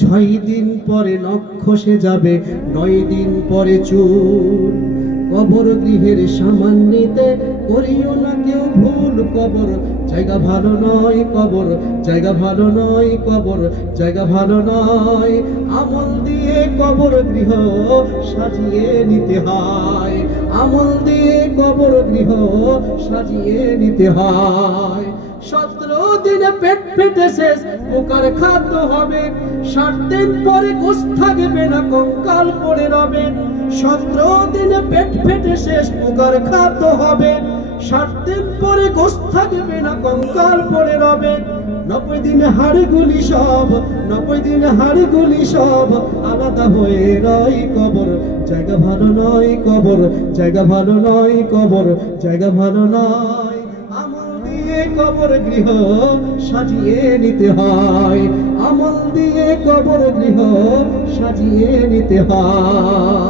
6 দিন পরে নখ খসে যাবে, 9 দিন পরে চুল। কবর গৃহের সামান্যতে করিও না কেউ ভুল। কবর জায়গা ভালো নয়, কবর জায়গা ভালো নয়, কবর জায়গা ভালো নয়। আমল দিয়ে কবর গৃহ সাজিয়ে নিতে হয়, আমল দিয়ে কবর গৃহ সাজিয়ে নিতে হয়। 17 দিনে পেট ফেটে শেষ, পোকার খাদ্য হবে। 60 দিন পরে গোশ থাকবে না, কঙ্কাল পড়ে রবে। 17 দিনে পেট ফেটে শেষ, পোকার খাদ্য হবে। 60 দিন পরে গোশ থাকবে না, কঙ্কাল পড়ে রবে। 90 দিনে হাড়গুলি সব, 90 দিনে হাড়গুলি সব আলাদা হয়ে রয়। কবর জায়গা ভালো নয়, কবর জায়গা ভালো নয়, কবর জায়গা ভালো নয়। আমল দিয়ে কবর গৃহ সাজিয়ে নিতে হয়, আমল দিয়ে কবর গৃহ সাজিয়ে নিতে হয়।